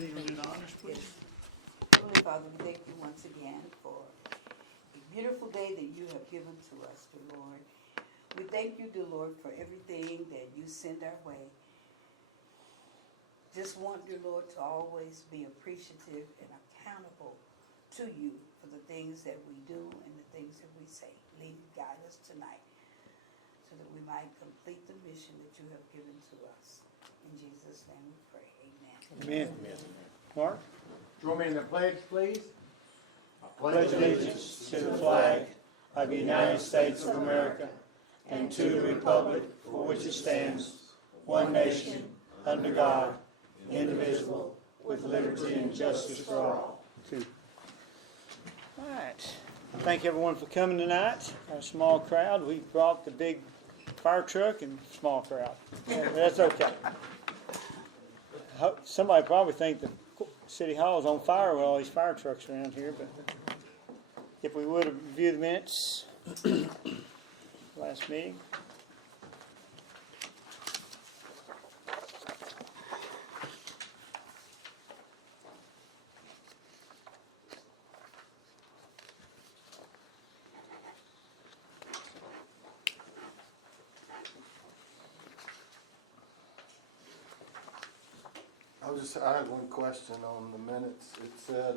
Stephanie, on the honors, please. Heavenly Father, we thank you once again for a beautiful day that you have given to us, dear Lord. We thank you, dear Lord, for everything that you send our way. Just want, dear Lord, to always be appreciative and accountable to you for the things that we do and the things that we say. Lead and guide us tonight so that we might complete the mission that you have given to us. In Jesus' name we pray. Amen. Amen. Mark? Join me in the pledge, please. Pledge allegiance to the flag of the United States of America and to the republic for which it stands, one nation, under God, indivisible, with liberty and justice for all. All right. Thank everyone for coming tonight. A small crowd. We brought the big fire truck and small crowd. That's okay. Somebody probably think the City Hall is on fire with all these fire trucks around here, but if we would review the minutes, last meeting. I had one question on the minutes. It said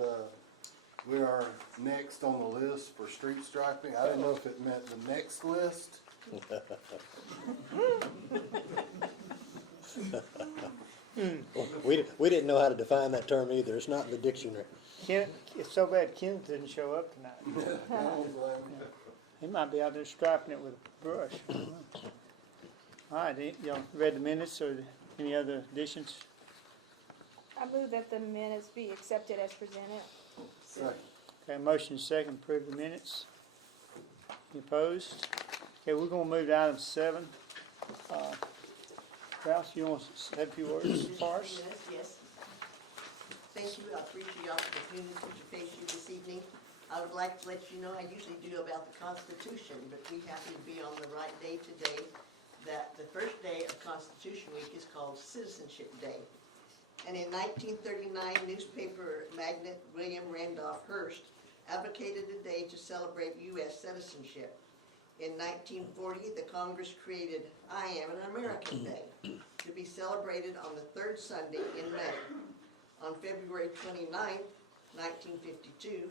we are next on the list for street striping. I didn't know if it meant the next list. We didn't know how to define that term either. It's not in the dictionary. Ken, it's so bad Ken didn't show up tonight. He might be out there striping it with a brush. All right, y'all read the minutes or any other additions? I move that the minutes be accepted as presented. Second. Okay, motion second, approve the minutes. Any opposed? Okay, we're gonna move to item 7. Ralph, you want to say a few words for us? Yes. Thank you. I appreciate the opportunity to face you this evening. I would like to let you know, I usually do about the Constitution, but we happen to be on the right day today, that the first day of Constitution Week is called Citizenship Day. And in 1939, newspaper magnate William Randolph Hearst advocated a day to celebrate U.S. citizenship. In 1940, the Congress created I Am an American Day to be celebrated on the third Sunday in May. On February 29, 1952,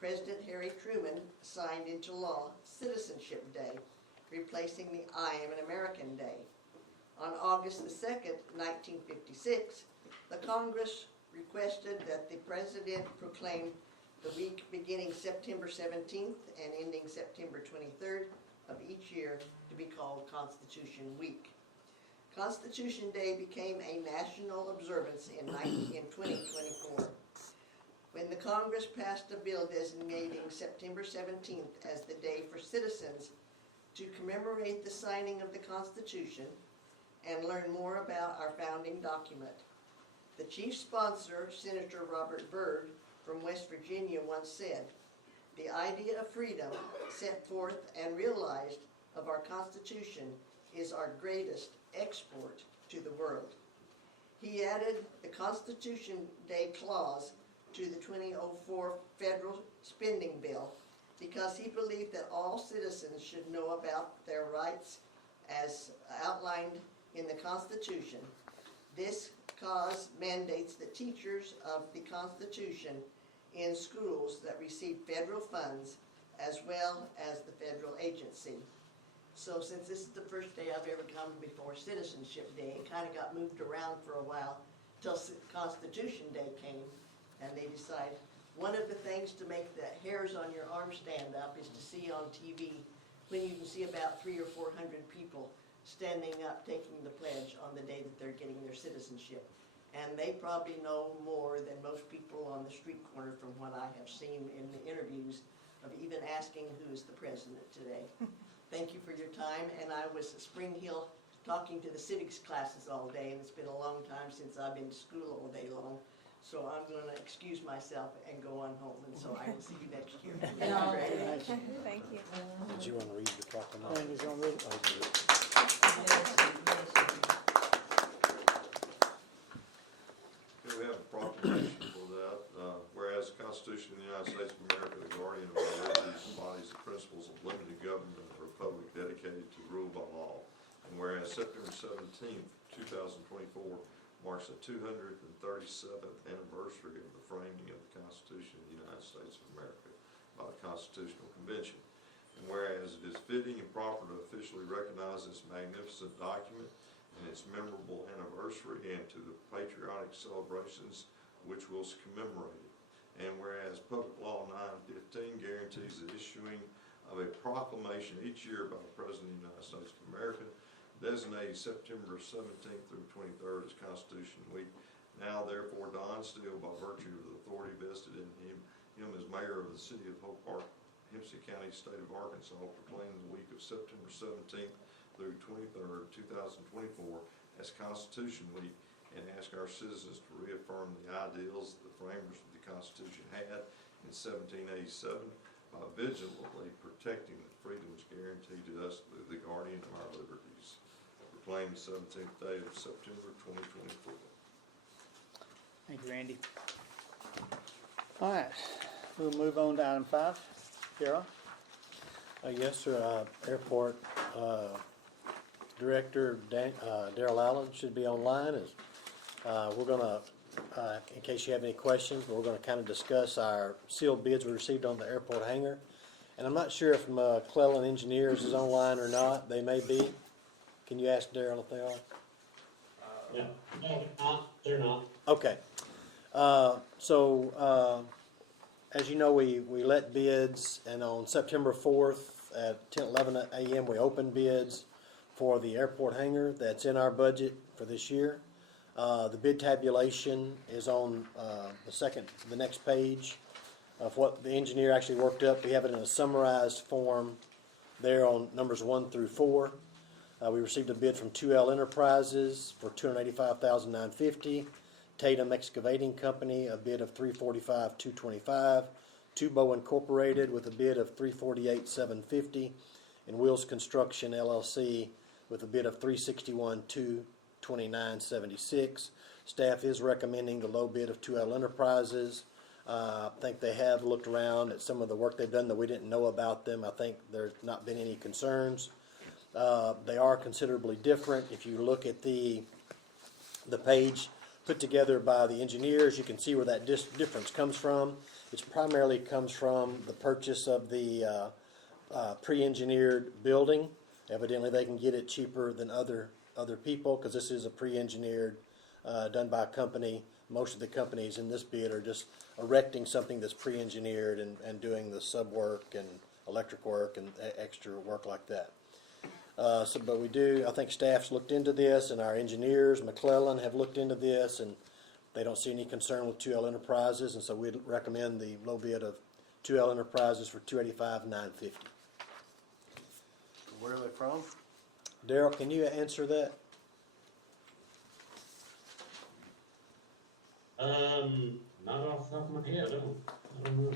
President Harry Truman signed into law Citizenship Day, replacing the I Am an American Day. On August the 2nd, 1956, the Congress requested that the President proclaim the week beginning September 17th and ending September 23rd of each year to be called Constitution Week. Constitution Day became a national observance in 2024. When the Congress passed a bill designating September 17th as the day for citizens to commemorate the signing of the Constitution and learn more about our founding document. The chief sponsor, Senator Robert Byrd from West Virginia, once said, "The idea of freedom set forth and realized of our Constitution is our greatest export to the world." He added the Constitution Day clause to the 2004 federal spending bill because he believed that all citizens should know about their rights as outlined in the Constitution. This cause mandates that teachers of the Constitution in schools that receive federal funds as well as the federal agency. So since this is the first day I've ever come before Citizenship Day, it kind of got moved around for a while till Constitution Day came, and they decided one of the things to make the hairs on your arm stand up is to see on TV when you can see about 300 or 400 people standing up taking the pledge on the day that they're getting their citizenship. And they probably know more than most people on the street corner from what I have seen in the interviews of even asking who is the president today. Thank you for your time, and I was at Spring Hill talking to the civics classes all day, and it's been a long time since I've been to school all day long. So I'm going to excuse myself and go on home, and so I will see you next year. Thank you very much. Thank you. Did you want to read the proclamation? Randy's gonna read it. Here we have a proclamation September 17th, 2024 marks the 237th anniversary of the framing of the Constitution of the United States of America by the Constitutional Convention. And whereas it is fitting and proper to officially recognize this magnificent document and its memorable anniversary and to the patriotic celebrations which will commemorate it. And whereas Public Law 915 guarantees the issuing of a proclamation each year by the President of the United States of America designating September 17th through 23rd as Constitution Week. Now therefore Don Steele, by virtue of the authority vested in him as mayor of the city of Hope Park, Hempstead County, state of Arkansas, proclaiming the week of September 17th through 23rd, 2024 as Constitution Week, and ask our citizens to reaffirm the ideals the framers of the Constitution had in 1787 by vigilantly protecting the freedoms guaranteed to us through the guardian of our liberties. Proclaimed the 17th day of September 2024. Thank you, Randy. All right, we'll move on to item 5. Darrell? Yes, sir. Airport Director Daryl Allen should be online. We're going to, in case you have any questions, we're going to kind of discuss our sealed bids we received on the airport hangar. And I'm not sure if McClellan Engineers is online or not. They may be. Can you ask Daryl if they are? Yeah, no, they're not. Okay. As you know, we let bids, and on September 4th at 11 a.m. we opened bids for the airport hangar that's in our budget for this year. The bid tabulation is on the next page of what the engineer actually worked up. We have it in a summarized form there on numbers 1 through 4. We received a bid from 2L Enterprises for $285,950. Tatum Excavating Company, a bid of $345,225. Tubo Incorporated with a bid of $348,750. And Wheels Construction LLC with a bid of $361,229.76. Staff is recommending the low bid of 2L Enterprises. I think they have looked around at some of the work they've done that we didn't know about them. I think there's not been any concerns. They are considerably different. If you look at the page put together by the engineers, you can see where that difference comes from. It primarily comes from the purchase of the pre-engineered building. Evidently, they can get it cheaper than other people because this is a pre-engineered, done by a company. Most of the companies in this bid are just erecting something that's pre-engineered and doing the sub work and electric work and extra work like that. But we do, I think staff's looked into this, and our engineers, McClellan, have looked into this, and they don't see any concern with 2L Enterprises, and so we'd recommend the low bid of 2L Enterprises for $285,950. Where are they from? Daryl, can you answer that? Not off the top of my head, I don't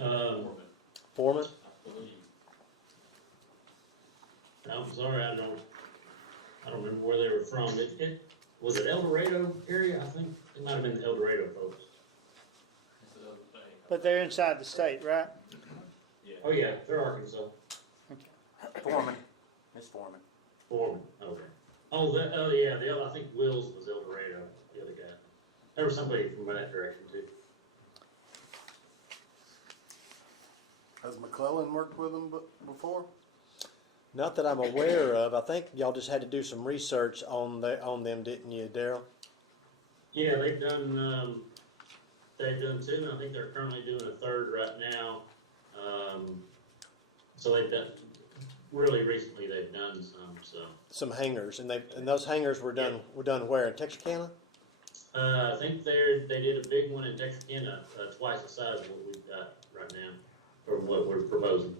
know. Foreman? I'm sorry, I don't remember where they were from. Was it El Dorado area? I think it might have been the El Dorado folks. But they're inside the state, right? Oh yeah, they're Arkansas. Foreman. Miss Foreman. Foreman, okay. Oh, yeah, the other, I think Will's was El Dorado, the other guy. There was somebody from that direction too. Has McClellan worked with them before? Not that I'm aware of. I think y'all just had to do some research on them, didn't you, Daryl? Yeah, they've done two, and I think they're currently doing a third right now. So they've done, really recently they've done Some hangars, and those hangars were done where, in Texarkana? I think they did a big one in Texarkana, twice the size of what we've got right now, or what we're proposing.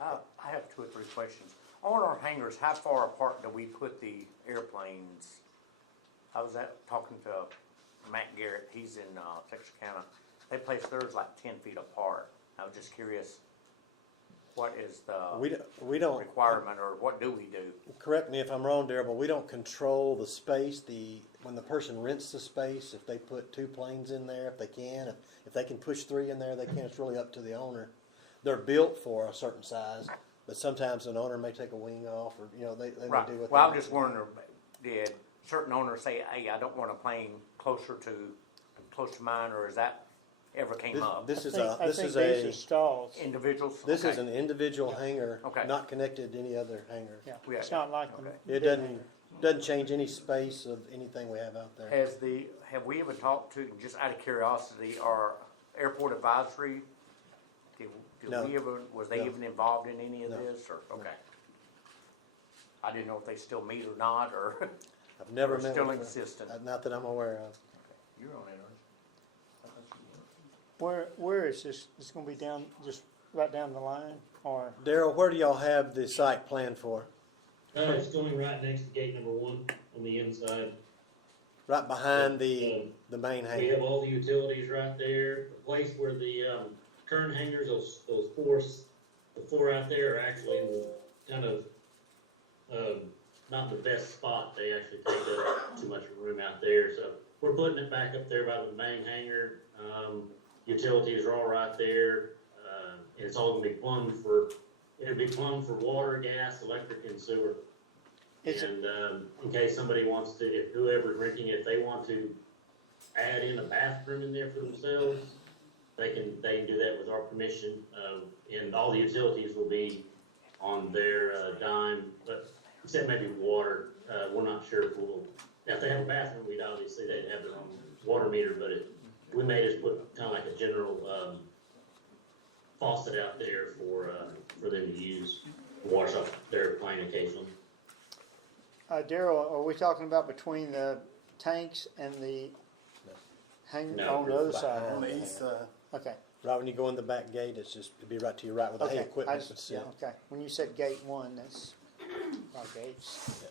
I have 2 or 3 questions. On our hangars, how far apart do we put the airplanes? I was talking to Matt Garrett. He's in Texarkana. They place theirs like 10 feet apart. I was just curious, what is the We don't requirement, or what do we do? Correct me if I'm wrong, Daryl, but we don't control the space. When the person rents the space, if they put 2 planes in there, if they can, if they can push 3 in there, they can. It's really up to the owner. They're built for a certain size. but sometimes an owner may take a wing off, or, you know, they may Right, do what they. well, I'm just wondering, did certain owners say, hey, I don't want a plane close to mine, or is that ever came up? This is I think these are stalls. Individuals? This is Okay. an individual hangar, Okay. not connected to any other hangar. Yeah, Yeah. it's not like the Okay. It big doesn't, hangar. doesn't change any space of anything we have out there. Have we ever talked to, just out of curiosity, our airport advisory? Did No. we ever, was they No. even involved in any of No. this, or, No. okay? I didn't know if they still meet or not, or I've never or met still with them. existent. Not that I'm aware of. You're on it, aren't you? Where is this? It's gonna be down, just right down the line, or? Daryl, where do y'all have the site planned for? It's going right next to gate number 1 on the inside. Right behind the main We hangar? have all the utilities right there. The place where the current hangars, the four out there are actually in the kind of not the best spot. They actually take up too much room out there. So we're putting it back up there by the main hangar. Utilities are all right there. And it's all gonna be plumbed for, it'll be plumbed for water, gas, electric, and sewer. Is it- And in case somebody wants to, if whoever's renting it, if they want to add in a bathroom in there for themselves, they can do that with our permission. And all the utilities will be on their dime, but except maybe water. We're not sure if if they have a bathroom, we'd obviously, they'd have their own water meter, but we may just put kind of like a general faucet out there for them to use, wash off their plane occasionally. Daryl, are we talking about between the tanks and the hangar No. on the other side? On the east side. Okay. Right when you go in the back gate, it'd be right to your right where the Okay. hay equipment I would just- sit. yeah, okay. When you said gate 1, that's our gates.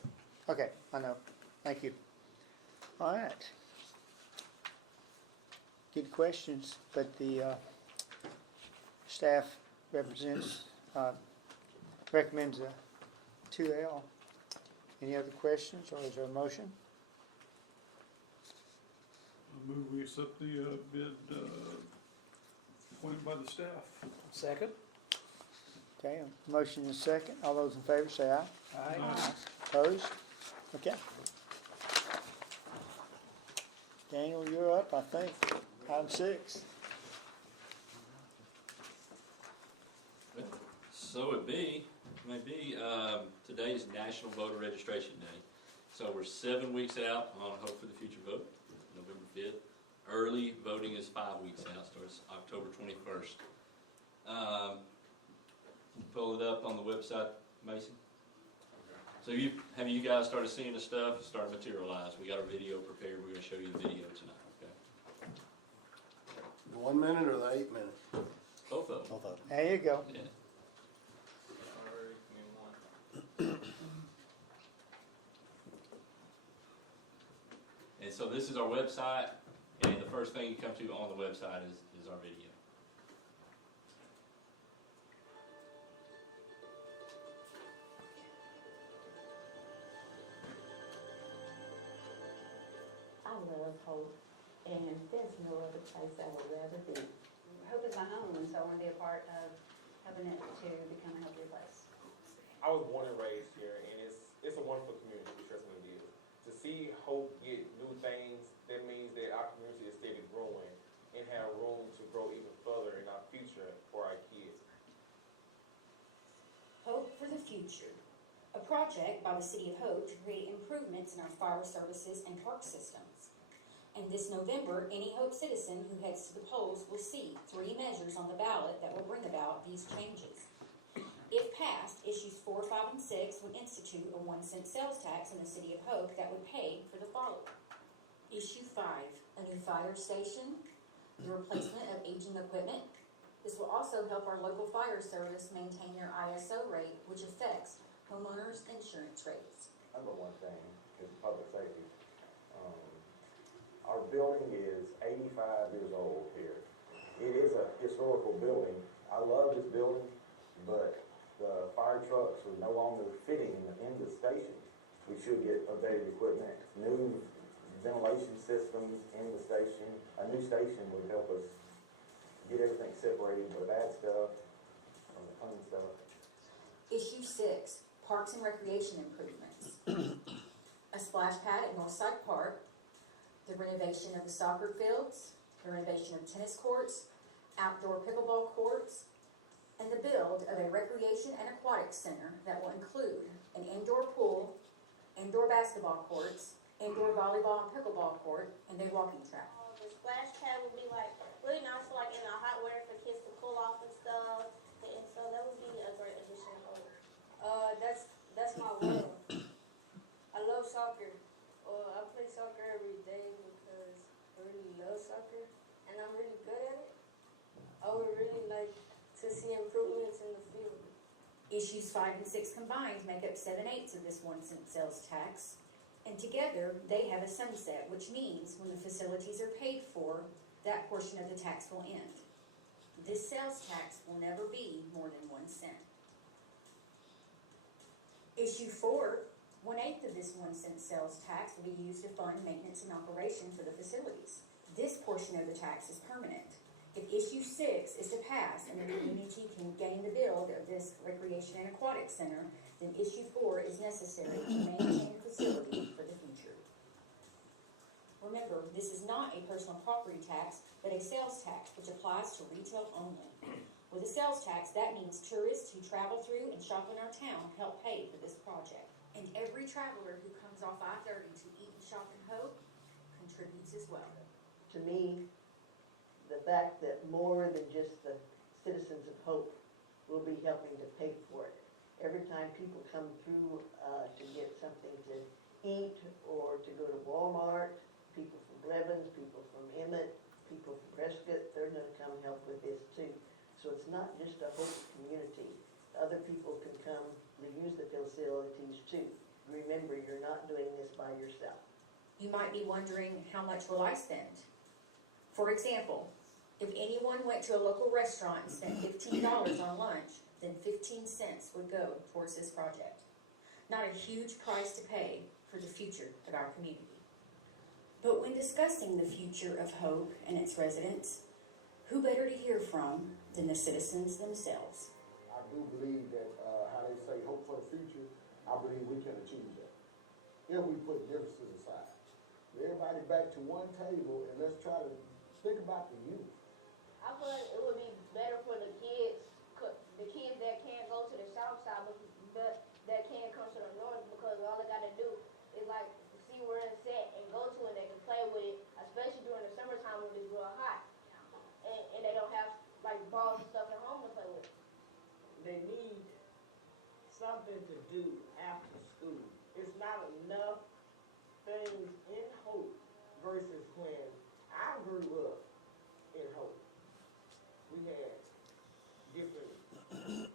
Okay, I know. Thank you. All right. Good questions, but the staff recommends a 2L. Any other questions, or is there a motion? I move we accept the bid appointed by the staff. Second. Okay, a motion and a second. All those in favor say aye. Aye. Opposed? Okay. Daniel, you're up, I think. Item 6. So it may be, today is National Voter Registration Day. So we're 7 weeks out on Hope for the Future vote, November 5th. Early voting is 5 weeks out, starts October 21st. Pull it up on the website, Mason. So have you guys started seeing the stuff? It's starting to materialize. We got our video prepared. We're going to show you the video tonight, okay? The 1 minute or the 8 minute? Both of them. Both of them. There you go. Yeah. And so this is our website, and the first thing you come to on the website is our video. I love Hope, and there's no other place I would rather be. Hope is my home, and so I want to be a part of helping it to become a healthier place. I was born and raised here, and it's a wonderful community, trust me, it is. To see Hope get new things, that means that our community is steady growing and have room to grow even further in our future for our kids. Hope for the Future, a project by the City of Hope to create improvements in our fire services and park systems. And this November, any Hope citizen who heads to the polls will see 3 measures on the ballot that will bring about these changes. If passed, issues 4, 5, and 6 would institute a 1-cent sales tax in the City of Hope that would pay for the following. Issue 5, a new fire station, the replacement of aging equipment. This will also help our local fire service maintain their ISO rate, which affects homeowners' insurance rates. Number one thing is public safety. Our building is 85 years old here. It is a historical building. I love this building, but the fire trucks are no longer fitting in the station. We should get updated equipment, new ventilation systems in the station. A new station would help us get everything separated, the bad stuff from the clean stuff. Issue 6, Parks and Recreation Improvements. A splash pad at Northside Park, the renovation of the soccer fields, the renovation of tennis courts, outdoor pickleball courts, and the build of a recreation and aquatic center that will include an indoor pool, indoor basketball courts, indoor volleyball and pickleball court, and a walking track. The splash pad would be like really nice, like in the hot weather for kids to cool off and stuff. And so that would be a great addition. That's my world. I love soccer. I play soccer every day because I really love soccer and I'm really good at it. I would really like to see improvements in the field. Issues 5 and 6 combined make up 7/8 of this 1 cent sales tax, and together they have a sunset, which means when the facilities are paid for, that portion of the tax will end. This sales tax will never be more than 1 cent. Issue 4, 1/8 of this 1 cent sales tax will be used to fund maintenance and operation for the facilities. This portion of the tax is permanent. If issue 6 is to pass and the community can gain the build of this recreation and aquatic center, then issue 4 is necessary to maintain the facility for the future. Remember, this is not a personal property tax, but a sales tax, which applies to retail only. With a sales tax, that means tourists who travel through and shop in our town help pay for this project. And every traveler who comes off I-30 to eat and shop in Hope contributes as well. To me, the fact that more than just the citizens of Hope will be helping to pay for it. Every time people come through to get something to eat or to go to Walmart, people from Blevins, people from Emmett, people from Prescott, they're going to come help with this too. So it's not just a Hope community. Other people can come to use the facilities too. Remember, you're not doing this by yourself. You might be wondering, how much will I spend? For example, if anyone went to a local restaurant and spent $15 on lunch, then 15 cents would go towards this project. Not a huge price to pay for the future of our community. But when discussing the future of Hope and its residents, who better to hear from than the citizens themselves? I do believe that, how they say, hope for the future, I believe we can achieve that. If we put differences aside. Everybody back to one table and let's try to think about the youth. I feel like it would be better for the kids that can't go to the south side, but that can come to the north, because all they gotta do is like see where it's at and go to it. They can play with it, especially during the summertime when it's real hot, and they don't have like balls and stuff at home to play with. They need something to do after school. It's not enough things in Hope versus when I grew up in Hope. We had different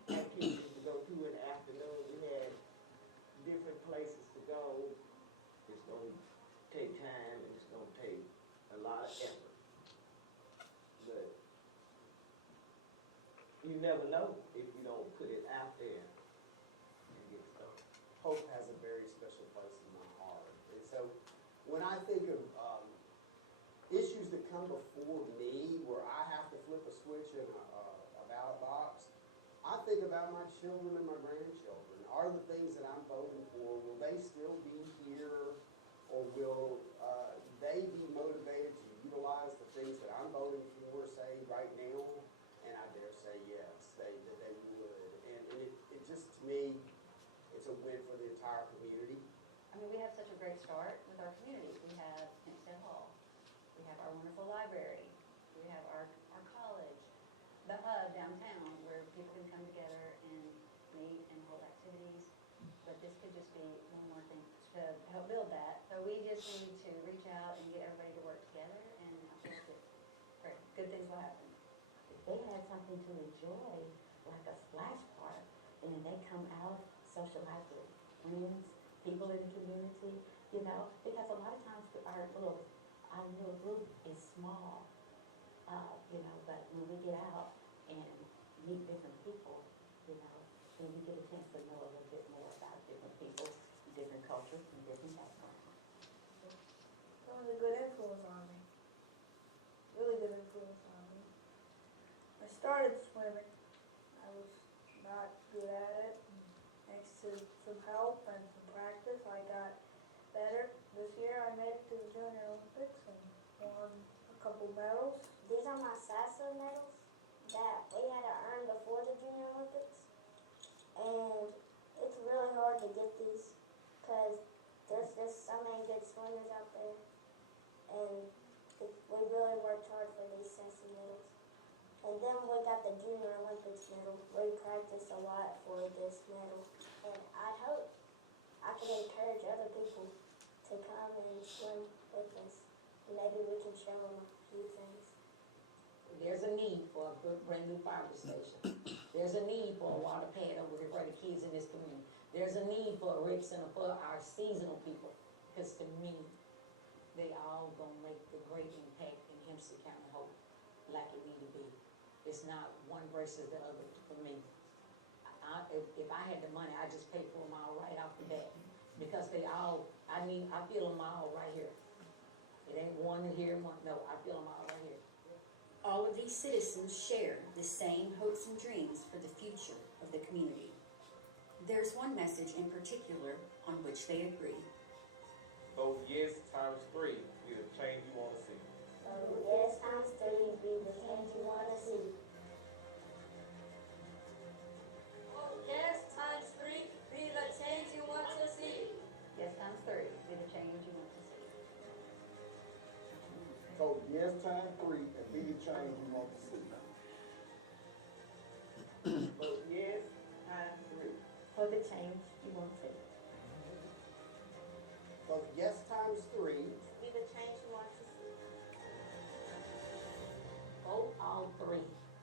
activities to go to in the afternoon. We had different places to go. It's going to take time and it's going to take a lot of effort. But you never know if you don't put it out there and get started. Hope has a very special place in my heart. And so when I think of issues that come before me where I have to flip a switch in a ballot box, I think about my children and my grandchildren. Are the things that I'm voting for, will they still be here, or will they be motivated to utilize the things that I'm voting for, say, right now? And I dare say yes, that they would. And it just, to me, it's a win for the entire community. I mean, we have such a great start with our community. We have Hempstead Hall. We have our wonderful library. We have our college, the hub downtown where people can come together and meet and hold activities. But this could just be one more thing to help build that. So we just need to reach out and get everybody to work together, and I feel like great, good things will happen. If they had something to enjoy, like a splash park, and then they come out, socialize with friends, people in the community, you know, because a lot of times our little group is small, you know, but when we get out and meet different people, you know, then we get a chance to know a little bit more about different people, different cultures, and different backgrounds. It was a good influence on me. Really good influence on me. I started swimming. I was not good at it. historical medals. These are my SASA medals that we had to earn before the Junior Olympics. And it's really hard to get these because there's just so many good swimmers out there. And we really worked hard for these SASA medals. And then we got the Junior Olympics medal. We practiced a lot for this medal. And I hope I can encourage other people to come and swim with us. Maybe we can show them a few things. There's a need for a good brand new fire station. There's a need for a water pad over here for the kids in this community. There's a need for a rec center for our seasonal people. Because to me, they all gonna make the great impact in Hempstead County Hope like it need to be. It's not one versus the other for me. If I had the money, I'd just pay for them all right off the bat. Because they all, I feel them all right here. It ain't one here, one, no, I feel them all right here. All of these citizens share the same hopes and dreams for the future of the community. There's one message in particular on which they agree. Vote yes times 3 be the change you want to see. Yes times 3 be the change you want to see. Yes times 3 be the change you want to see. Yes times 3, be the change you want to see. Vote yes times 3 and be the change you want to see. Vote yes times 3. For the change you want to see. Vote yes times 3. Be the change you want to see. Vote all 3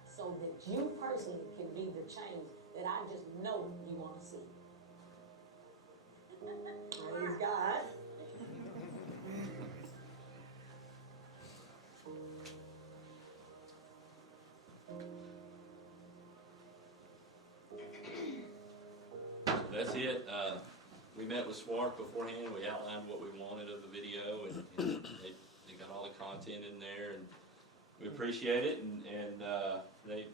so that you personally can be the change that I just know you want to see. Praise God. That's it. We met with SWARC beforehand. We outlined what we wanted of the video, and they got all the content in there, and we appreciate it. And they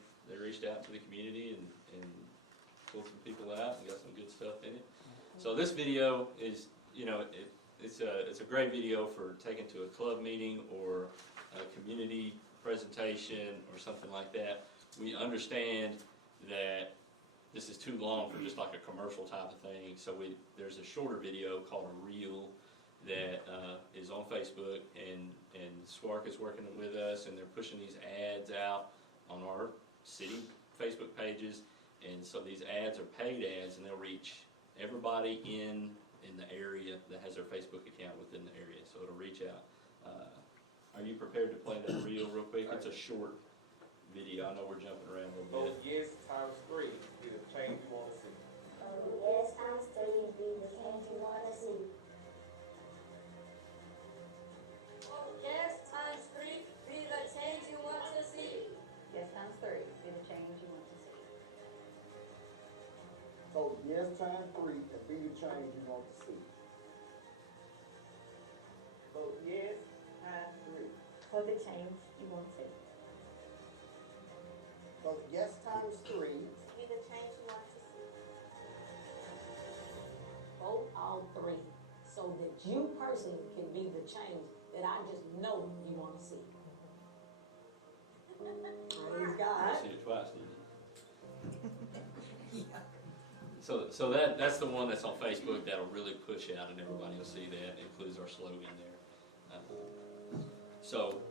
reached out to the community and pulled some people out and got some good stuff in it. So this video is, it's a great video for taking to a club meeting or a community presentation or something like that. We understand that this is too long for just like a commercial type of thing, so there's a shorter video called a reel that is on Facebook, and SWARC is working with us, and they're pushing these ads out on our city Facebook pages, and so these ads are paid ads, and they'll reach everybody in the area that has their Facebook account within the area, so it'll reach out. Are you prepared to play that reel real quick? It's a short video. I know we're jumping around a little Vote bit. yes times 3 be the change you want to see. Yes times 3 be the change you want to see. Yes times 3 be the change you want to see. Yes times 3, be the change you want to see. Vote yes times 3 and be the change you want to see. Vote yes times 3. For the change you want to see. Vote yes times 3. Be the change you want to see. Vote all 3 so that you personally can be the change that I just know you want to see. Praise God. I see it twice, didn't you? So that's the one that's on Facebook that'll really push out, and everybody will see that. It includes our slogan there. So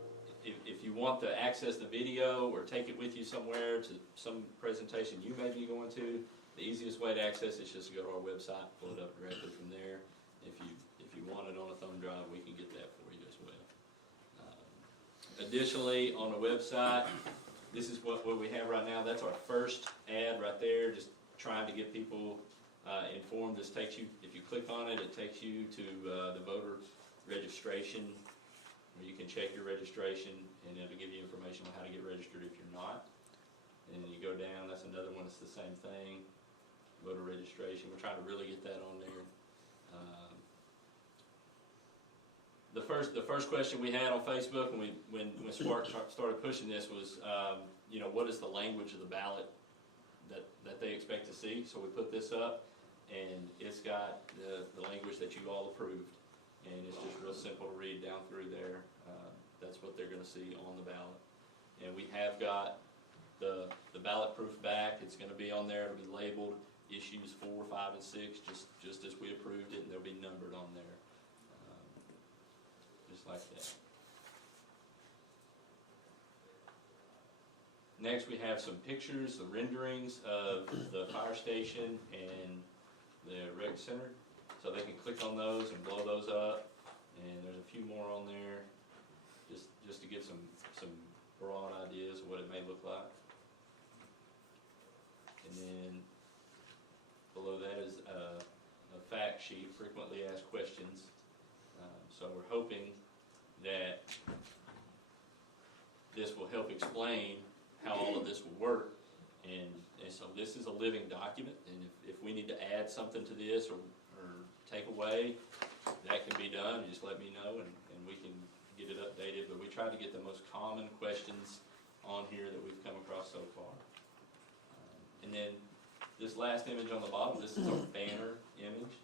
if you want to access the video or take it with you somewhere to some presentation you may be going to, the easiest way to access it is just to go to our website, pull it up directly from there. If you want it on a thumb drive, we can get that for you as well. Additionally, on the website, this is what we have right now. That's our first ad right there, just trying to get people informed. This takes you, if you click on it, it takes you to the voter registration, where you can check your registration, and it'll give you information on how to get registered if you're not. And then you go down, that's another one, it's the same thing, voter registration. We're trying to really get that on there. The first question we had on Facebook when SWARC started pushing this was, what is the language of the ballot that they expect to see? So we put this up, and it's got the language that you all approved, and it's just real simple to read down through there. that's what they're gonna see on the ballot. And we have got the ballot proof back. It's gonna be on there. It'll be labeled issues 4, 5, and 6, just as we approved it, and they'll be numbered on there, just like that. Next, we have some pictures, the renderings of the fire station and the rec center. So they can click on those and blow those up, and there's a few more on there, just to get some broad ideas of what it may look like. And then below that is a fact sheet, frequently asked questions. So we're hoping that this will help explain how all of this will work. And so this is a living document, and if we need to add something to this or take away, that can be done. Just let me know, and we can get it updated. But we try to get the most common questions on here that we've come across so far. And then this last image on the bottom, this is our banner image.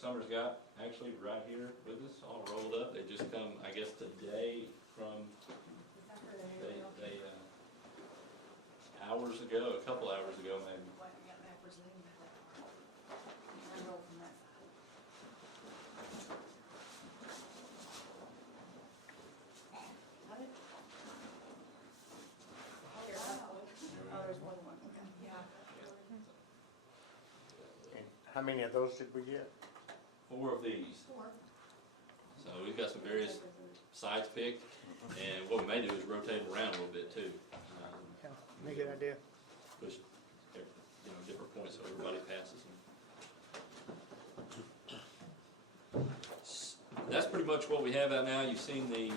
Summer's got actually right here with us, all rolled up. They just come, I guess, today from they hours ago, a couple hours ago maybe. How many of those did we get? 4 of these. So we've got some various sites picked, and what we may do is rotate them around a little bit too. Yeah, good idea. Push, different points so everybody passes them. That's pretty much what we have out now. You've seen the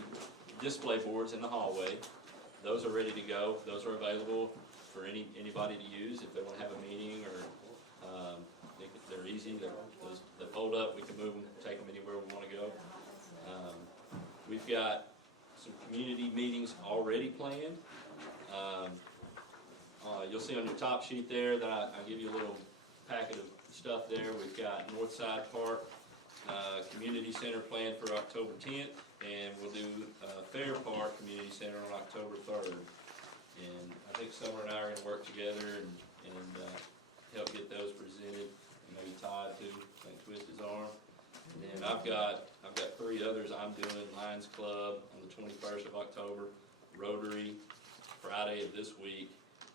display boards in the hallway. Those are ready to go. Those are available for anybody to use if they want to have a meeting or. They're easy. They fold up. We can move them, take them anywhere we want to go. We've got some community meetings already planned. You'll see on your top sheet there that I give you a little packet of stuff there. We've got Northside Park Community Center planned for October 10th, and we'll do Fair Park Community Center on October 3rd. And I think Summer and I are going to work together and help get those presented. Maybe Todd too, I think twist his arm. And then I've got 3 others I'm doing: Lions Club on the 21st of October, Rotary Friday of this week,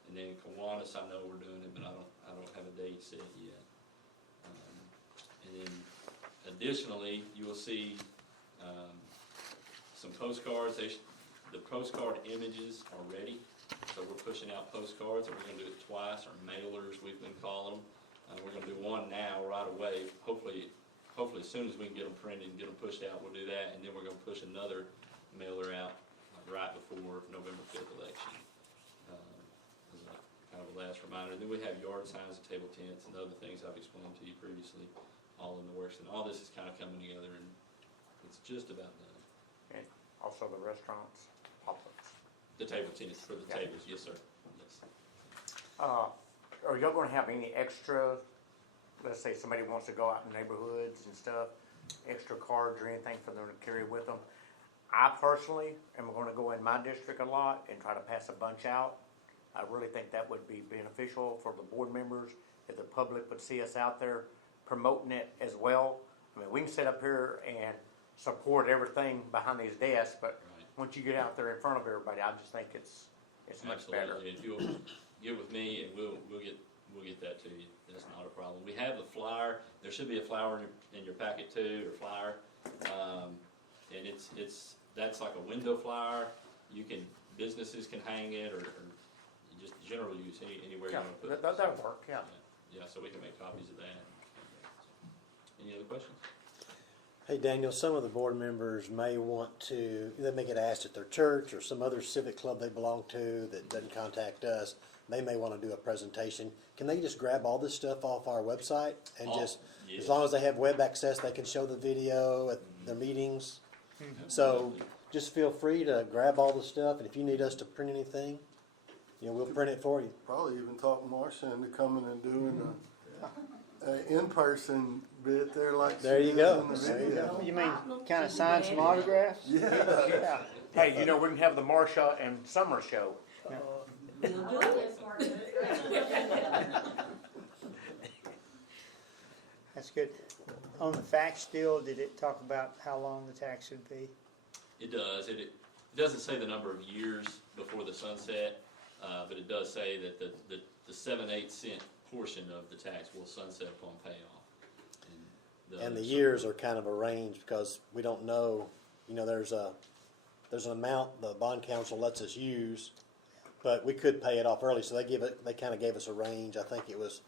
and then Kiwanis I know we're doing it, but I don't have a date set yet. And then additionally, you will see some postcards. The postcard images are ready, so we're pushing out postcards, and we're going to do it twice, or mailers we've been calling them. We're going to do one now right away. Hopefully as soon as we can get them printed and get them pushed out, we'll do that. And then we're going to push another mailer out right before November 5th election. As a kind of a last reminder. Then we have yard signs and table tents and other things I've explained to you previously, all in the works. And all this is kind of coming together, and it's just about done. And also the restaurants, pop-ups. The table tents for the tables, yes sir. Yes. Are y'all going to have any extra, let's say somebody wants to go out in neighborhoods and stuff, extra cards or anything for them to carry with them? I personally am going to go in my district a lot and try to pass a bunch out. I really think that would be beneficial for the board members, if the public would see us out there promoting it as well. I mean, we can sit up here and support everything behind these desks, but once you get out there in front of everybody, I just think it's much better. Absolutely. If you'll get with me, and we'll get that to you. That's not a problem. We have the flyer. There should be a flyer in your packet too, or flyer, and that's like a window flyer. Businesses can hang it, or just general use anywhere you want to put it. That'll work. Yeah. Yeah. So we can make copies of that. Any other questions? Hey Daniel, some of the board members may get asked at their church or some other civic club they belong to that doesn't contact us. They may want to do a presentation. Can they just grab all this stuff off our website and Yes. as long as they have web access, they can show the video at their meetings? So just feel free to grab all the stuff, and if you need us to print anything, we'll print it for you. Probably even talk Marcia into coming and doing a in-person bit there like There she you is go. in the There you video. go. You mean kind of sign some autographs? Yeah. Yeah. Hey, you know, we can have the Marsha and Summer show. That's good. On the fax deal, did it talk about how long the tax would be? It does. It doesn't say the number of years before the sunset, but it does say that the 7/8 cent portion of the tax will sunset upon payoff. And the years are kind of a range because we don't know, you know, there's an amount the bond council lets us use, but we could pay it off early, so they kind of gave us a range. I think it was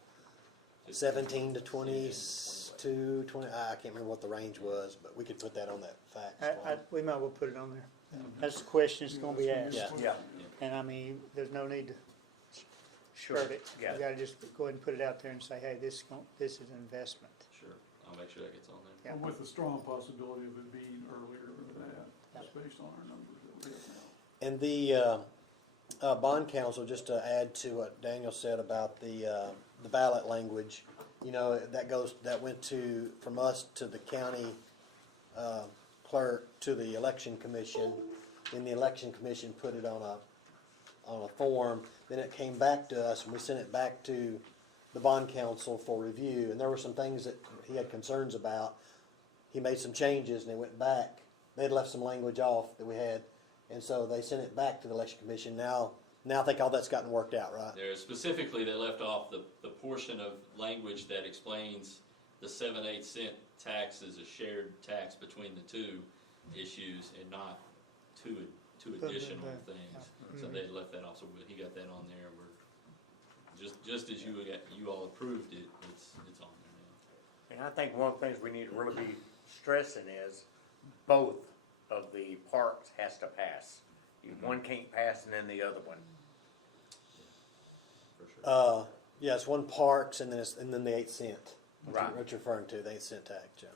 17 to 22, 20, I can't remember what the range was, but we could put that on that fax. We might well put it on there. That's the question that's gonna be asked. Yeah. And I mean, there's no need to skirt it. Yeah. You gotta just go ahead and put it out there and say, hey, this is an investment. Sure, I'll make sure that gets on there. Yeah. With the strong possibility of it being earlier than that, just based on our numbers that we have now. And the bond council, just to add to what Daniel said about the ballot language, you know, that went from us to the county clerk to the election commission. Then the election commission put it on a form. Then it came back to us, and we sent it back to the bond council for review. And there were some things that he had concerns about. He made some changes, and they went back. They had left some language off that we had, and so they sent it back to the election commission. Now I think all that's gotten worked out, right? There specifically, they left off the portion of language that explains the 7/8 cent tax is a shared tax between the two issues and not two additional things. So they left that off. So he got that on there. We're just as you all approved it. It's on there now. And I think one of the things we need to really be stressing is both of the parks has to pass. One can't pass and then the other one. For sure. Yeah, it's one parks and then the 8 cent. Right. What you're referring to, the 8 cent tax, yeah.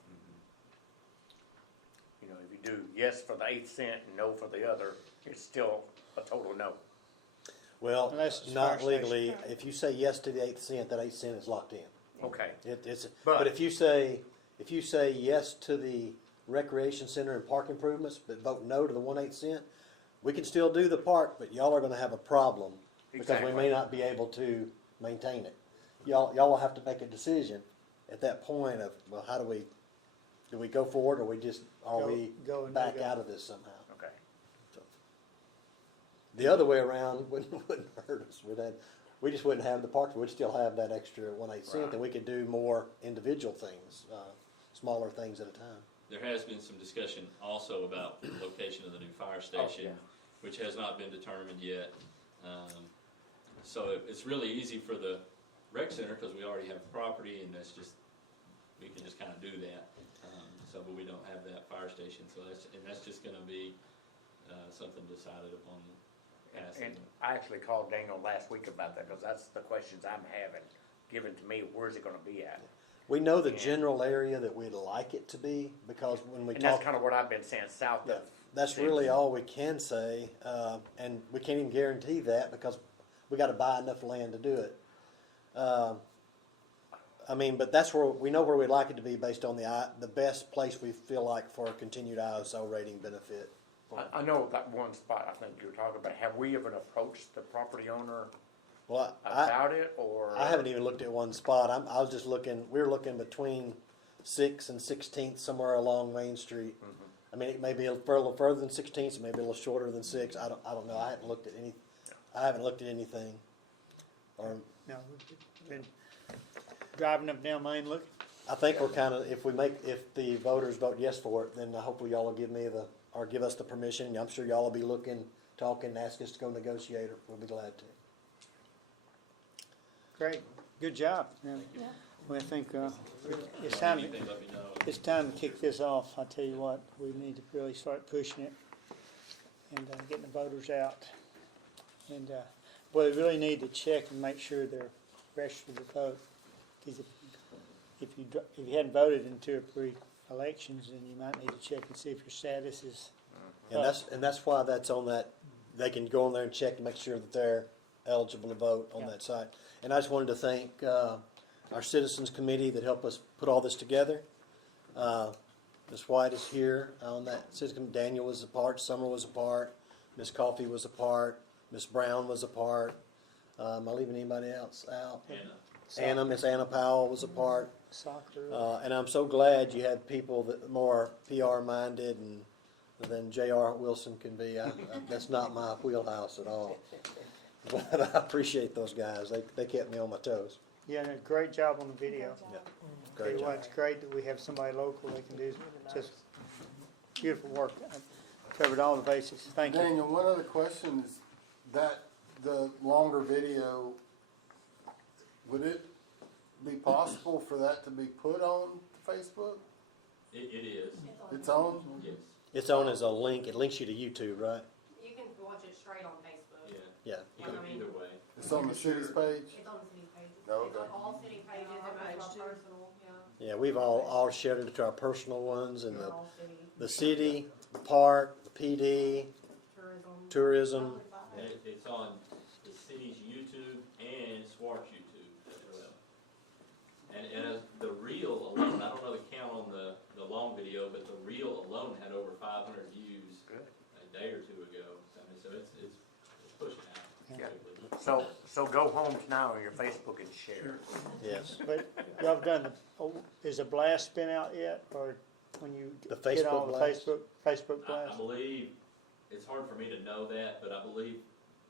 You know, if you do yes for the 8 cent and no for the other, it's still a total no. Well, Unless it's not fire legally. station. If you say yes to the 8 cent, that 8 cent is locked in. Okay. But if you say yes to the recreation center and park improvements, but vote no to the 1/8 cent, we can still do the park, but y'all are going to have a problem because Exactly. we may not be able to maintain it. Y'all will have to make a decision at that point of, well, how do we go forward, or we Go and back go. out of this somehow? Okay. The other way around wouldn't hurt us. We just wouldn't have the parks. We'd still have that extra 1/8 cent, Right. and we could do more individual things, smaller things at a time. There has been some discussion also about the location of the new fire station, which has not been determined yet. So it's really easy for the rec center because we already have property, and we can just kind of do that. But we don't have that fire station, so that's just going to be something decided upon passing. And I actually called Daniel last week about that because that's the questions I'm having given to me. Where's it going to be at? We know the general area that we'd like it to be, because when we And talk, that's kind of what I've been saying, south of. that's really all we can say, and we can't even guarantee that because we got to buy enough land to do it. I mean, but that's where we know where we'd like it to be based on the best place we feel like for a continued ISO rating benefit. I know that one spot I think you're talking about. Have we even approached the property owner Well, about it, or? I haven't even looked at one spot. I was just looking. We were looking between 6th and 16th, somewhere along Main Street. I mean, it may be a little further than 16th, it may be a little shorter than 6th. I don't know. I haven't looked at anything. Or No, we've been driving up down Main looking. I think we're kind of, if the voters vote yes for it, then hopefully y'all will give us the permission. I'm sure y'all will be looking, talking, ask us to go negotiate. We'll be glad to. Great, good job. Yeah. Well, I think it's time to Anything, let me know. It's time to kick this off. I tell you what, we need to really start pushing it and getting the voters out. And well, we really need to check and make sure they're registered to vote. Because if you hadn't voted in 2 or 3 elections, then you might need to check and see if your status is. And that's why that's on that. They can go on there and check to make sure that they're eligible to vote on that site. And I just wanted to thank our citizens committee that helped us put all this together. Ms. White is here on that system. Daniel was a part, Summer was a part, Ms. Coffey was a part, Ms. Brown was a part. Am I leaving anybody else out? Anna, Miss Anna Powell was a part. Soccer. And I'm so glad you had people that more PR minded and than J.R. Wilson can be. That's not my wheelhouse at all. But I appreciate those guys. They kept me on my toes. Yeah, and a great job on the video. Yeah, Tell great you job. what, it's great that we have somebody local that can do just beautiful work. Covered all the bases. Thank you. Daniel, one other question is that the longer video, would it be possible for that to be put on Facebook? It is. It's on? Yes. It's on as a link. It links you to YouTube, right? You can watch it straight on Facebook. Yeah. Yeah. Either way. It's on the city's page? It's on the city page. Oh, It's on okay. all city pages and most of our personal, yeah. Yeah, we've all shared it to our personal ones and All city. the city, the park, the PD, tourism. And it's on the city's YouTube and Swart's YouTube as well. And the reel alone, I don't know the count on the long video, but the reel alone had over 500 views a day or two ago. I mean, so it's pushing out. Yeah. quickly. So go home tonight on your Facebook and share. Yes. But y'all have done is a blast been out yet, or when you The get on Facebook the blast? Facebook I blast? believe, it's hard for me to know that, but I believe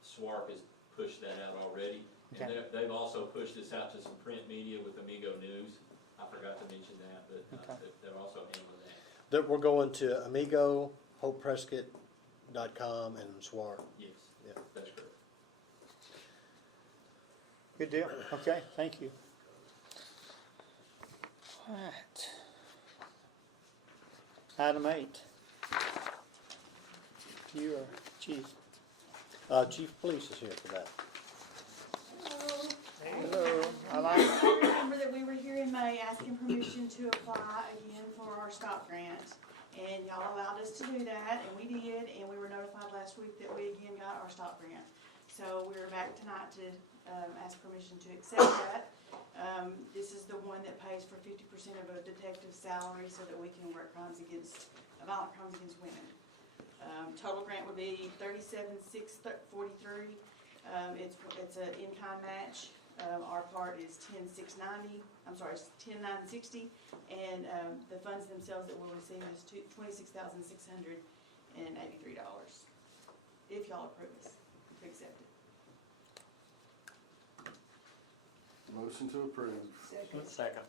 SWARC has pushed that out already. And Okay. they've also pushed this out to some print media with Amigo News. I forgot to mention that, but Okay. they're also handling that. That we're going to Amigo, HopePrescott.com, and Swart. Yes, Yeah. that's correct. Good deal. Okay, thank you. All right. Item 8. You are chief. Chief of Police is here for that. Hello. I like it. I remember that we were here in May asking permission to apply again for our stop grant. And y'all allowed us to do that, and we did, and we were notified last week that we again got our stop grant. So we're back tonight to ask permission to accept that. This is the one that pays for 50% of a detective's salary so that we can work violent crimes against women. Total grant would be $37,643. It's an in-kind match. Our part is $10,960, and the funds themselves that we'll receive is $26,683. If y'all approve us to accept it. Motion to approve. Second.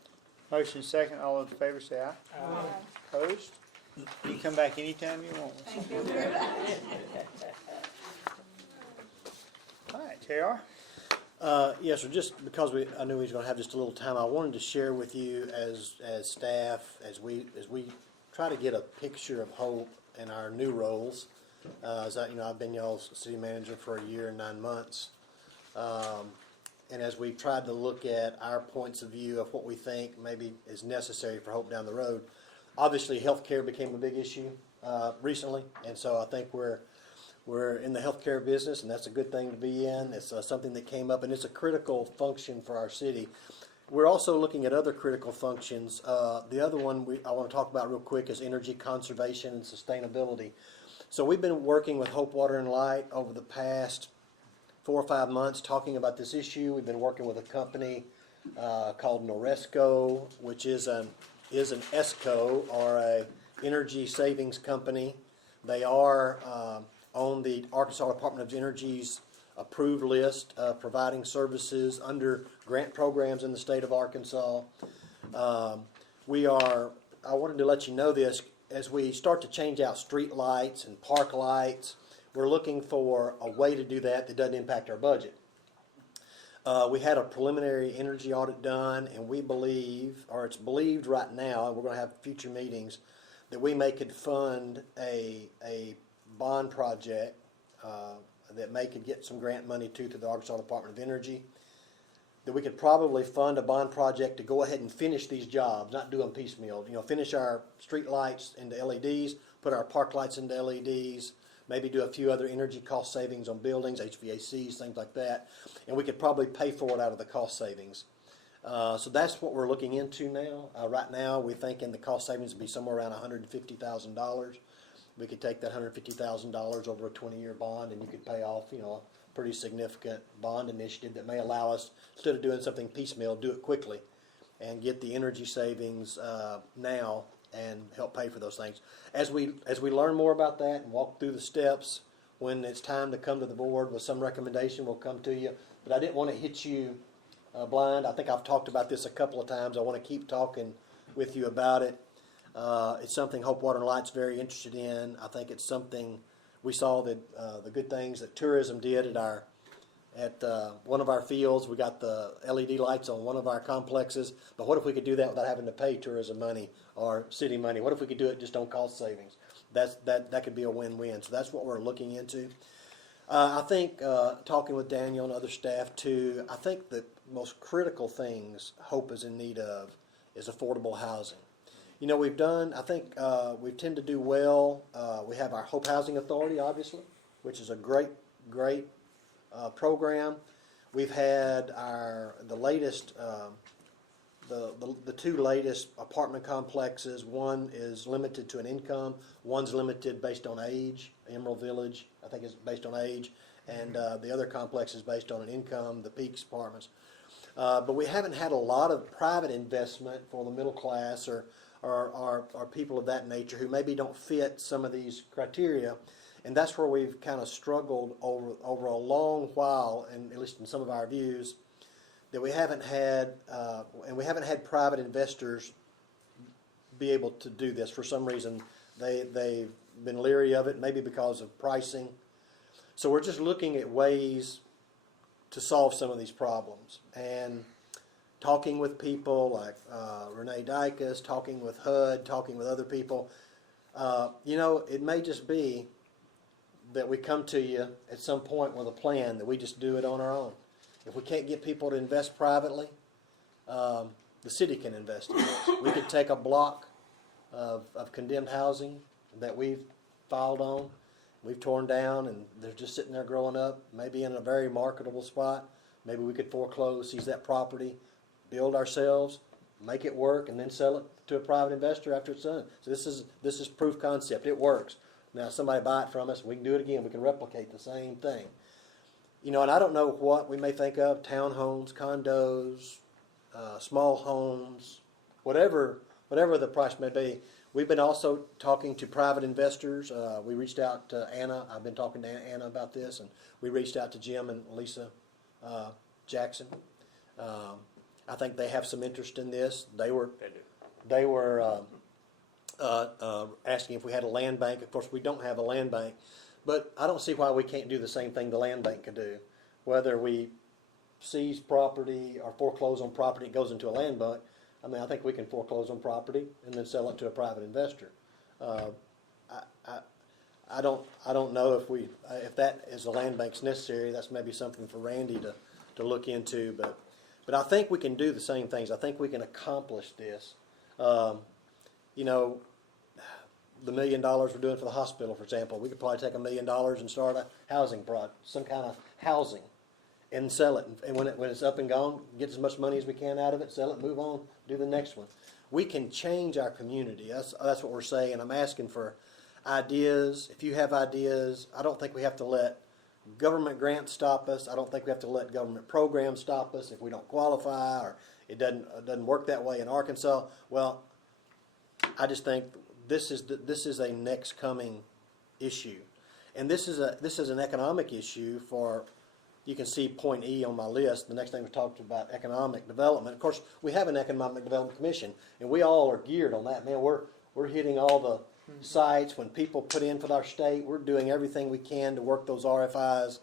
Motion second. All in favor say aye. Aye. Opposed? You can come back anytime you want. Thank you very much. All right, JR. Yes, sir. Just because I knew we was going to have just a little time, I wanted to share with you as staff as we try to get a picture of Hope in our new roles. I've been y'all's city manager for a year and 9 months, and as we've tried to look at our points of view of what we think maybe is necessary for Hope down the road, obviously healthcare became a big issue recently, and so I think we're in the healthcare business, and that's a good thing to be in. It's something that came up, and it's a critical function for our city. We're also looking at other critical functions. The other one I want to talk about real quick is energy conservation and sustainability. So we've been working with Hope Water and Light over the past 4 or 5 months talking about this issue. We've been working with a company called Noresco, which is an ESCO, or a energy savings company. They are on the Arkansas Department of Energy's approved list of providing services under grant programs in the state of Arkansas. I wanted to let you know this, as we start to change out street lights and park lights, we're looking for a way to do that doesn't impact our budget. We had a preliminary energy audit done, and we believe, or it's believed right now, and we're going to have future meetings, that we could fund a bond project that could get some grant money through the Arkansas Department of Energy, that we could probably fund a bond project to go ahead and finish these jobs, not do them piecemeal. Finish our street lights into LEDs, put our park lights into LEDs, maybe do a few other energy cost savings on buildings, HVACs, things like that, and we could probably pay for it out of the cost savings. So that's what we're looking into now. Right now, we're thinking the cost savings would be somewhere around $150,000. We could take that $150,000 over a 20-year bond, and you could pay off, a pretty significant bond initiative that may allow us, instead of doing something piecemeal, do it quickly and get the energy savings now and help pay for those things. As we learn more about that and walk through the steps, when it's time to come to the board with some recommendation, we'll come to you. But I didn't want to hit you blind. I think I've talked about this a couple of times. I want to keep talking with you about it. It's something Hope Water and Light's very interested in. I think it's something we saw that the good things that tourism did at one of our fields. We got the LED lights on one of our complexes. But what if we could do that without having to pay tourism money or city money? What if we could do it just on cost savings? That could be a win-win. So that's what we're looking into. I think talking with Daniel and other staff too, I think the most critical things Hope is in need of is affordable housing. We've done, I think we tend to do well. We have our Hope Housing Authority, obviously, which is a great program. We've had the latest, the two latest apartment complexes. One is limited to an income. One's limited based on age. Emerald Village, I think, is based on age, and the other complex is based on an income. The Peaks apartments, but we haven't had a lot of private investment for the middle class or people of that nature who maybe don't fit some of these criteria. And that's where we've kind of struggled over a long while, and at least in some of our views, that we haven't had, and we haven't had private investors be able to do this. For some reason, they've been leery of it, maybe because of pricing. So we're just looking at ways to solve some of these problems. And talking with people like Renee Dykes, talking with HUD, talking with other people, it may just be that we come to you at some point with a plan that we just do it on our own. If we can't get people to invest privately, the city can invest in it. We could take a block of condemned housing that we've filed on, we've torn down, and they're just sitting there growing up, maybe in a very marketable spot. Maybe we could foreclose, seize that property, build ourselves, make it work, and then sell it to a private investor after it's done. So this is proof concept. It works. Now somebody buy it from us, we can do it again. We can replicate the same thing. And I don't know what we may think of, townhomes, condos, small homes, whatever the price may be. We've been also talking to private investors. We reached out to Anna. I've been talking to Anna about this, and we reached out to Jim and Lisa Jackson. I think they have some interest in this. They were asking if we had a land bank. Of course, we don't have a land bank, but I don't see why we can't do the same thing the land bank could do. Whether we seize property or foreclose on property that goes into a land bank, I think we can foreclose on property and then sell it to a private investor. I don't know if that is the land bank's necessary. That's maybe something for Randy to look into, but I think we can do the same things. I think we can accomplish this. The $1 million we're doing for the hospital, for example, we could probably take $1 million and start a housing project, some kind of housing, and sell it. And when it's up and gone, get as much money as we can out of it, sell it, move on, do the next one. We can change our community. That's what we're saying. I'm asking for ideas. If you have ideas, I don't think we have to let government grants stop us. I don't think we have to let government programs stop us if we don't qualify or it doesn't work that way in Arkansas. Well, I just think this is a next coming issue, and this is an economic issue for. You can see point E on my list. The next thing we talked about economic development. Of course, we have an economic development commission, and we all are geared on that. Man, we're hitting all the sites when people put in for our state. We're doing everything we can to work those RFIs,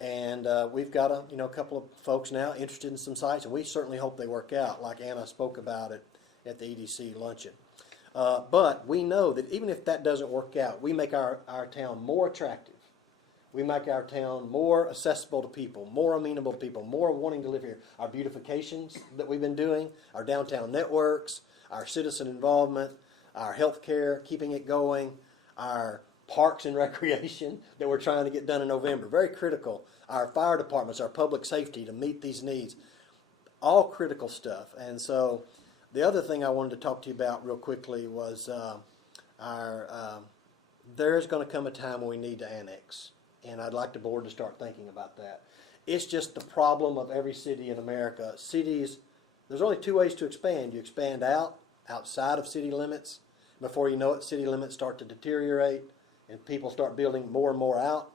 and we've got a couple of folks now interested in some sites, and we certainly hope they work out, like Anna spoke about it at the EDC luncheon. But we know that even if that doesn't work out, we make our town more attractive. We make our town more accessible to people, more amenable to people, more wanting to live here. Our beautifications that we've been doing, our downtown networks, our citizen involvement, our health care, keeping it going, our parks and recreation that we're trying to get done in November. Very critical. Our fire departments, our public safety to meet these needs. all critical stuff. And so the other thing I wanted to talk to you about real quickly was there's going to come a time when we need to annex. And I'd like the board to start thinking about that. It's just the problem of every city in America. Cities, there's only two ways to expand. You expand outside of city limits. Before you know it, city limits start to deteriorate and people start building more and more out.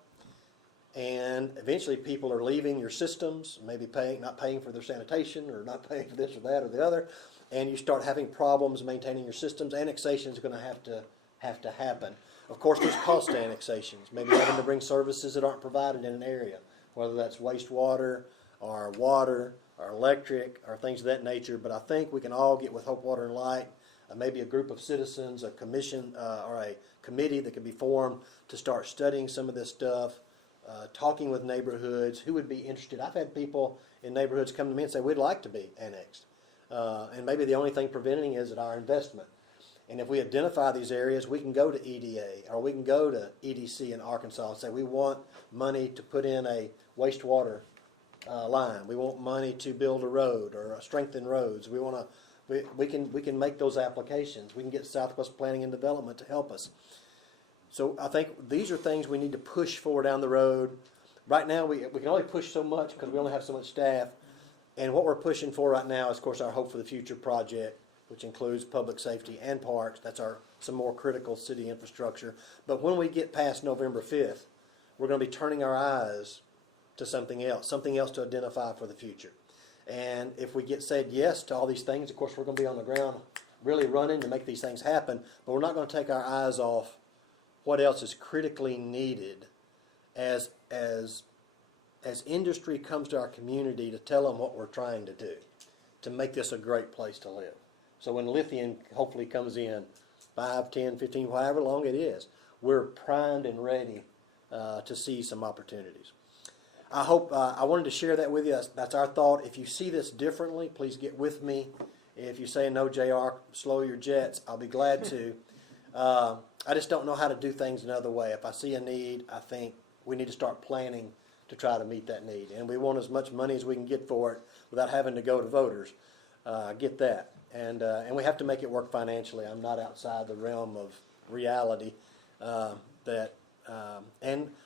And eventually people are leaving your systems, maybe not paying for their sanitation or not paying for this or that or the other. And you start having problems maintaining your systems. Annexation is going to have to happen. Of course, there's cost to annexations. Maybe having to bring services that aren't provided in an area, whether that's wastewater or water or electric or things of that nature. But I think we can all get with Hope Water and Light, maybe a group of citizens, a commission or a committee that could be formed to start studying some of this stuff, talking with neighborhoods who would be interested. I've had people in neighborhoods come to me and say, we'd like to be annexed. And maybe the only thing preventing is our investment. And if we identify these areas, we can go to EDA or we can go to EDC in Arkansas and say we want money to put in a wastewater line. We want money to build a road or strengthen roads. We can make those applications. We can get Southwest Planning and Development to help us. So I think these are things we need to push forward down the road. Right now we can only push so much because we only have so much staff. And what we're pushing for right now is, of course, our Hope for the Future project, which includes public safety and parks. That's some more critical city infrastructure. But when we get past November 5th, we're going to be turning our eyes to something else to identify for the future. And if we get said yes to all these things, of course, we're going to be on the ground really running to make these things happen. But we're not going to take our eyes off what else is critically needed as industry comes to our community to tell them what we're trying to do to make this a great place to live. So when lithium hopefully comes in 5, 10, 15, however long it is, we're primed and ready to see some opportunities. I hope I wanted to share that with you. That's our thought. If you see this differently, please get with me. If you say, no, JR, slow your jets, I'll be glad to. I just don't know how to do things another way. If I see a need, I think we need to start planning to try to meet that need. And we want as much money as we can get for it without having to go to voters. Get that. And we have to make it work financially. I'm not outside the realm of reality. And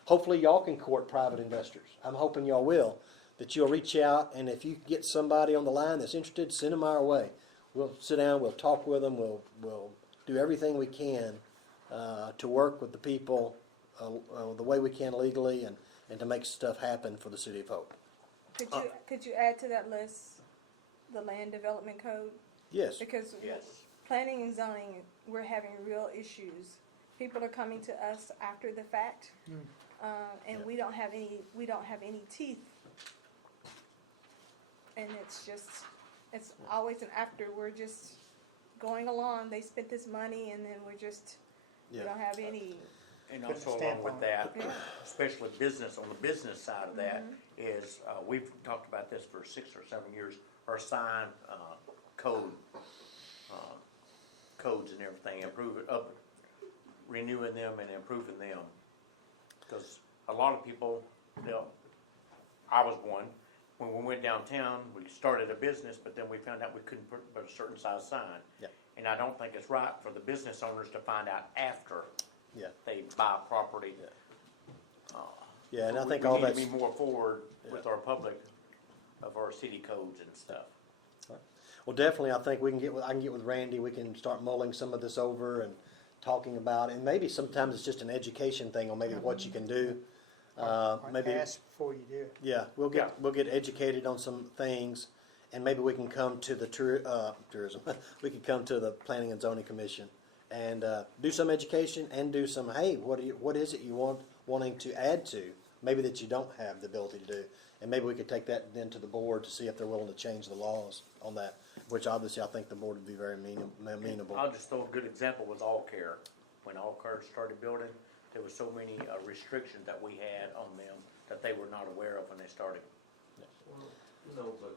hopefully y'all can court private investors. I'm hoping y'all will, that you'll reach out, and if you get somebody on the line that's interested, send them our way. We'll sit down, we'll talk with them, we'll do everything we can to work with the people the way we can legally and to make stuff happen for the City of Hope. Could you add to that list the land development code? Yes. Because Yes. planning and zoning, we're having real issues. People are coming to us after the fact, and we don't have any teeth. And it's always an after. We're just going along. They spent this money, and then we don't have any. And also along with that, especially business, on the business side of that, is we've talked about this for 6 or 7 years, our sign codes and everything, renewing them and improving them. Because a lot of people, I was one, when we went downtown, we started a business, but then we found out we couldn't put a certain size sign. Yeah. And I don't think it's right for the business owners to find out after Yeah. they buy property. And I think we all need to that's be more forward with our public of our city codes and stuff. Well, definitely, I think I can get with Randy. We can start mulling some of this over and talking about it. And maybe sometimes it's just an education thing on maybe what you can do. Maybe ask before you do it. Yeah, we'll get educated on some things, and maybe we can come to the tourism. We can come to the Planning and Zoning Commission and do some education and do some. Hey, what is it you wanting to add to? Maybe that you don't have the ability to do, and maybe we could take that then to the board to see if they're willing to change the laws on that. Which obviously I think the board would be very amenable. I'll just throw a good example with All Care. When All Care started building, there were so many restrictions that we had on them that they were not aware of when they started. Well, but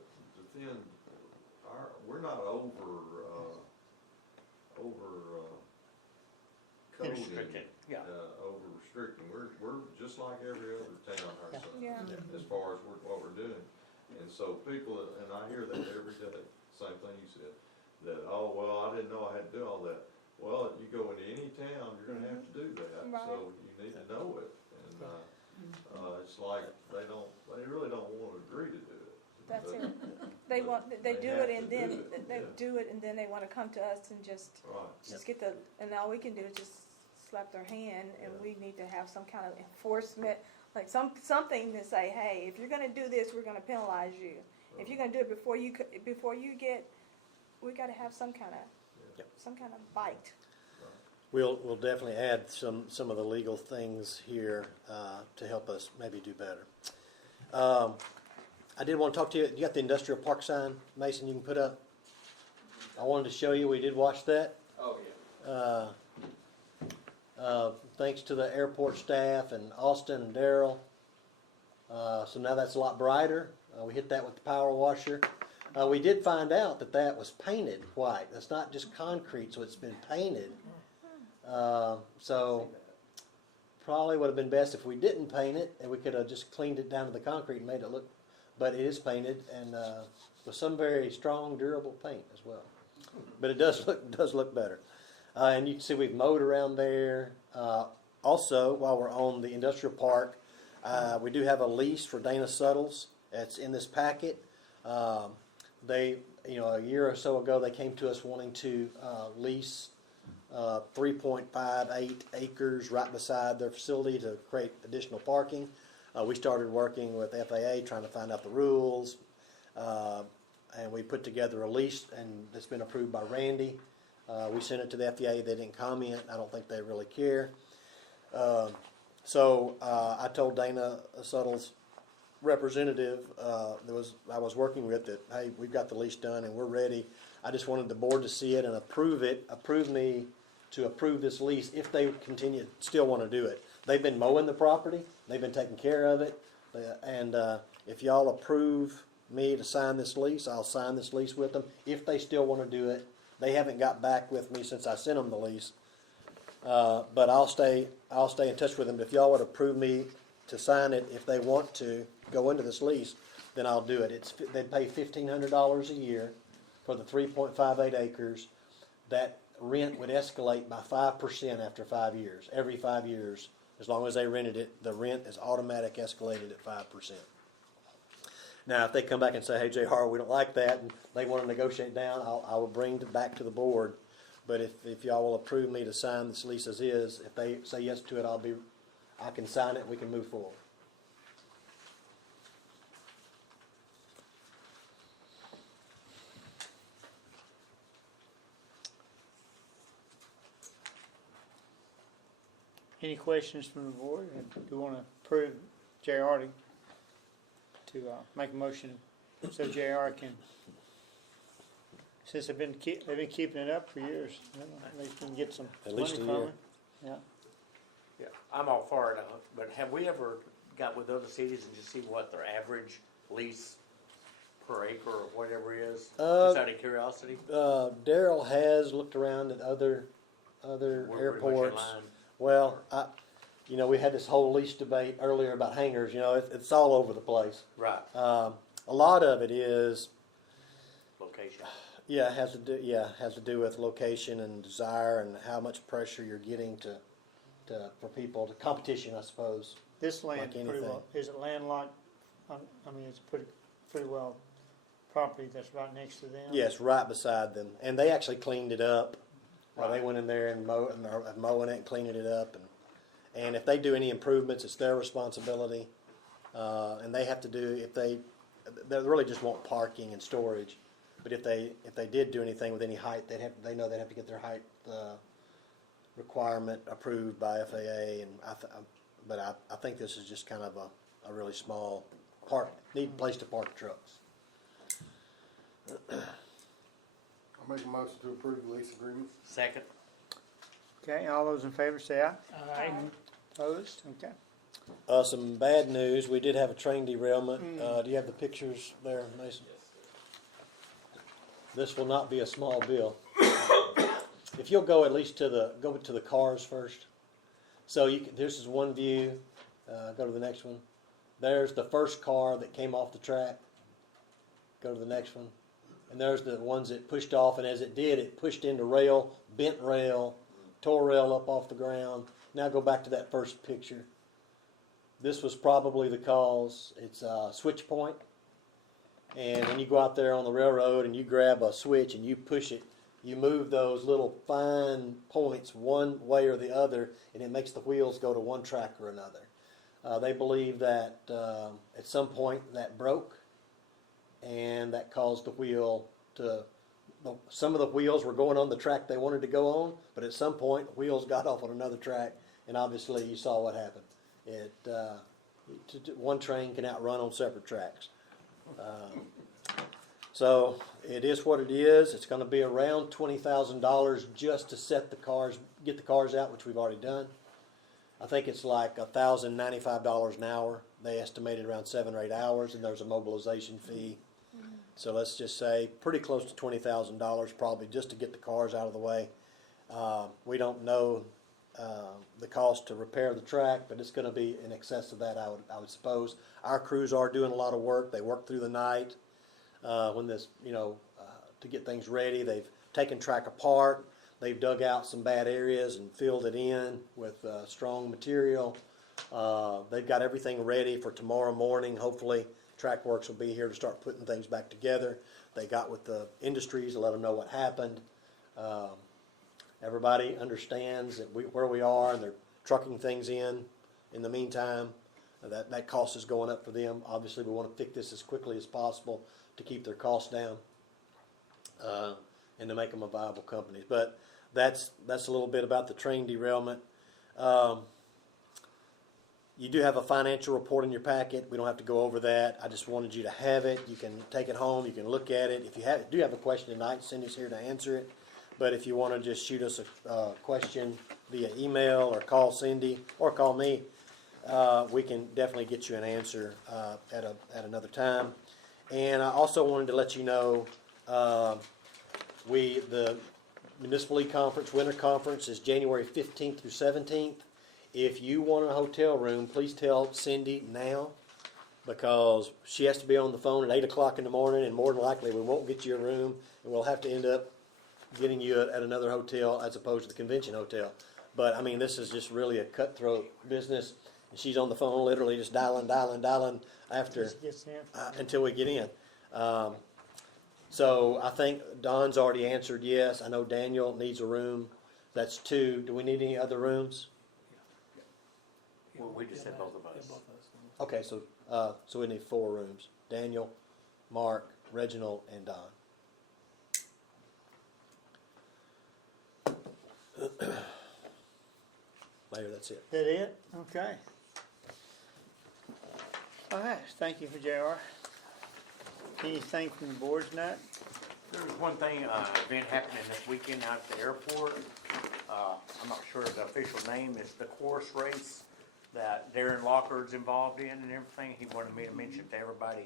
then we're not over coding, restricted. over restricting. We're just like every other town ourselves Yeah. as far as what we're doing. And so people, and I hear that every day, same thing you said, that, oh, well, I didn't know I had to do all that. Well, you go into any town, you're gonna have to do that, Right. so you need to know it. And, it's like, they really don't wanna agree to do it. That's But it. They want, they do have it and to then, do it, they yeah. do it and then they wanna come to us and just Right. get the, and all we can do is just slap their hand, and we need to have some kind of enforcement, like something to say, hey, if you're gonna do this, we're gonna penalize you. If you're gonna do it before you get, we gotta have some kind of bite. We'll definitely add some of the legal things here to help us maybe do better. I did want to talk to you. You got the industrial park sign, Mason, you can put up? I wanted to show you, we did watch that. Oh, yeah. Thanks to the airport staff and Austin and Daryl. So now that's a lot brighter. We hit that with the power washer. We did find out that was painted white. That's not just concrete, so it's been painted. So probably would have been best if we didn't paint it, and we could have just cleaned it down to the concrete and made it look. But it is painted, and with some very strong, durable paint as well. But it does look better. And you can see we've mowed around there. Also, while we're on the industrial park, we do have a lease for Dana Suttles. It's in this packet. They, a year or so ago, they came to us wanting to lease 3.58 acres right beside their facility to create additional parking. We started working with FAA trying to find out the rules, and we put together a lease, and it's been approved by Randy. We sent it to the FAA. They didn't comment. I don't think they really care. So I told Dana Suttles' representative I was working with that, hey, we've got the lease done and we're ready. I just wanted the board to see it and approve me to approve this lease if they still want to do it. They've been mowing the property. They've been taking care of it. And if y'all approve me to sign this lease, I'll sign this lease with them. If they still want to do it, they haven't got back with me since I sent them the lease. But I'll stay in touch with them. If y'all would approve me to sign it, if they want to go into this lease, then I'll do it. They'd pay $1,500 a year for the 3.58 acres. That rent would escalate by 5% after 5 years. Every 5 years, as long as they rented it, the rent is automatic escalated at 5%. Now, if they come back and say, hey, JR, we don't like that, and they want to negotiate down, I will bring it back to the board. But if y'all will approve me to sign this lease as is, if they say yes to it, I can sign it and we can move forward. Any questions from the board? Do we want to approve JR to make a motion so JR can, since they've been keeping it up for years, they can get some At money least a from year. it. Yeah. Yeah, I'm all for it, but have we ever got with other cities and just see what their average lease per acre or whatever is? Just out of curiosity? Daryl has looked around at other We're pretty much in airports. line. Well, we had this whole lease debate earlier about hangars. It's all over the place. Right. A lot of it is, Location. has to do with location and desire and how much pressure you're getting for people, to competition, I suppose. This land Like pretty anything. well, is it landlocked? It's pretty well property that's right next to them. Yes, right beside them, and they actually cleaned it up. They went in there and are mowing it and cleaning it up, and if they do any improvements, it's their responsibility. And they have to do they really just want parking and storage. But if they did do anything with any height, they know they'd have to get their height requirement approved by FAA. And I think this is just kind of a really small place to park trucks. I'll make a motion to approve the lease agreement. Second. Okay, all those in favor say aye. Aye. Opposed? Okay. Some bad news. We did have a train derailment. Do you have the pictures there, Mason? This will not be a small bill. If you'll go at least to the cars first. So this is one view. Go to the next one. There's the first car that came off the track. Go to the next one. And there's the ones that pushed off, and as it did, it pushed into rail, bent rail, tore rail up off the ground. Now go back to that first picture. This was probably the cause. It's a switch point. And when you go out there on the railroad and you grab a switch and you push it, you move those little fine points one way or the other, and it makes the wheels go to one track or another. They believe that at some point that broke, and that caused the wheel to, some of the wheels were going on the track they wanted to go on, but at some point the wheels got off on another track, and obviously you saw what happened. One train can outrun on separate tracks. So it is what it is. It's going to be around $20,000 just to set the cars, get the cars out, which we've already done. I think it's like $1,095 an hour. They estimated around 7 or 8 hours, and there's a mobilization fee. So let's just say pretty close to $20,000 probably just to get the cars out of the way. We don't know the cost to repair the track, but it's going to be in excess of that, I would suppose. Our crews are doing a lot of work. They work through the night when this, to get things ready. They've taken track apart. They've dug out some bad areas and filled it in with strong material. They've got everything ready for tomorrow morning. Hopefully, Track Works will be here to start putting things back together. They got with the industries to let them know what happened. Everybody understands that where we are, and they're trucking things in the meantime. That cost is going up for them. Obviously, we want to fix this as quickly as possible to keep their costs down and to make them a viable company. But that's a little bit about the train derailment. You do have a financial report in your packet. We don't have to go over that. I just wanted you to have it. You can take it home. You can look at it. If you do have a question tonight, Cindy's here to answer it. But if you want to just shoot us a question via email or call Cindy or call me, we can definitely get you an answer at another time. And I also wanted to let you know the Municipal League Conference, Winter Conference, is January 15th through 17th. If you want a hotel room, please tell Cindy now, because she has to be on the phone at 8 o'clock in the morning, and more than likely we won't get you a room, and we'll have to end up getting you at another hotel as opposed to the convention hotel. But, I mean, this is just really a cutthroat business, and she's on the phone literally just dialing after until we get in. So I think Don's already answered yes. I know Daniel needs a room. That's 2. Do we need any other rooms? Well, we just said both of us. Okay, so we need 4 rooms. Daniel, Mark, Reginald, and Don. Mayor, that's it. That it? Okay. All right, thank you for JR. Anything from the board tonight? There was one thing, event happening this weekend out at the airport. I'm not sure of the official name. It's the course race that Darren Lockard's involved in and everything. He wanted me to mention to everybody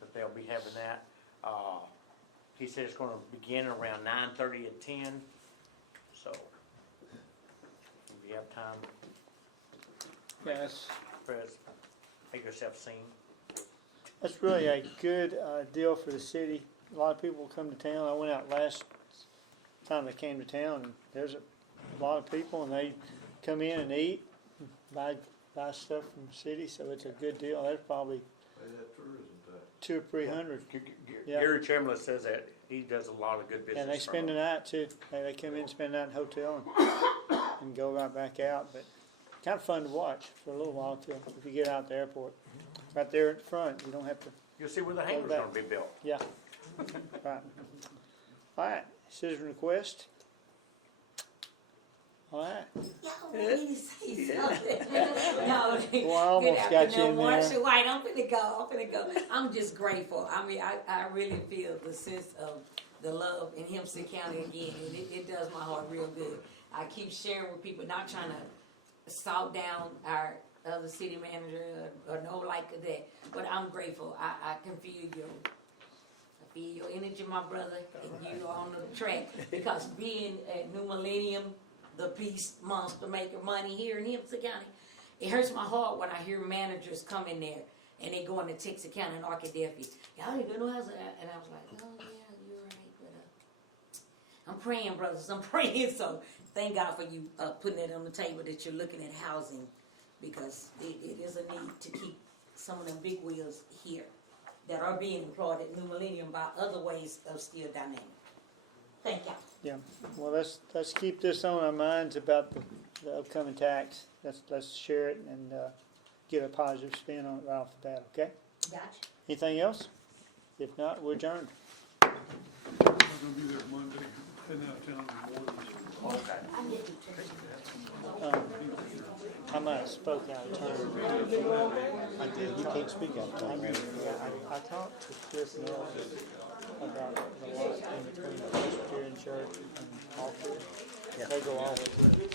that they'll be having that. He said it's going to begin around 9:30 and 10. So, if you have time, Yes. make yourself seen. That's really a good deal for the city. A lot of people come to town. I went out last time they came to town, and there's a lot of people, and they come in and eat, and buy stuff from the city, so it's a good deal. That's probably They have tourism tax. 200 or 300. Yeah. Gary Chambliss says that he does a lot of good business. And they from spend the them. night too. They come in and spend the night in the hotel and go right back out. But kind of fun to watch for a little while too. If you get out at the airport, right there at the front, you don't have to. You'll see where the hangar's going to be built. Yeah. Right. All right. Citizen request. All right. Y'all ready to say something? No, Well, I almost got you in there. Marcia White, I'm finna go. I'm just grateful. I mean, I really feel the sense of the love in Hempstead County again, and it does my heart real good. I keep sharing with people, not trying to salt down our other city manager or no like that, but I'm grateful. I can feel your energy, my brother, and you on the track, because being at New Millennium, the beast monster maker money here in Hempstead County, it hurts my heart when I hear managers come in there and they going to Texarkana and Arkadelphia. Y'all didn't know how, and I was like, oh yeah, you're right, but I'm praying, brothers, I'm praying. So thank God for you putting that on the table that you're looking at housing, because it is a need to keep some of them big wheels here that are being employed at New Millennium by other ways of steel dynamic. Thank y'all. Yeah, well, let's keep this on our minds about the upcoming tax. Let's share it and get a positive spin on it right off the bat, okay? Gotcha. Anything else? If not, we're adjourned. I'm gonna be there Monday, heading out of town in the morning. I might have spoke out of turn. I did. You can't speak out of turn, man. I talked to Chris Nelson about the lot in between the Presbyterian Church and Alfred. They go all the way through.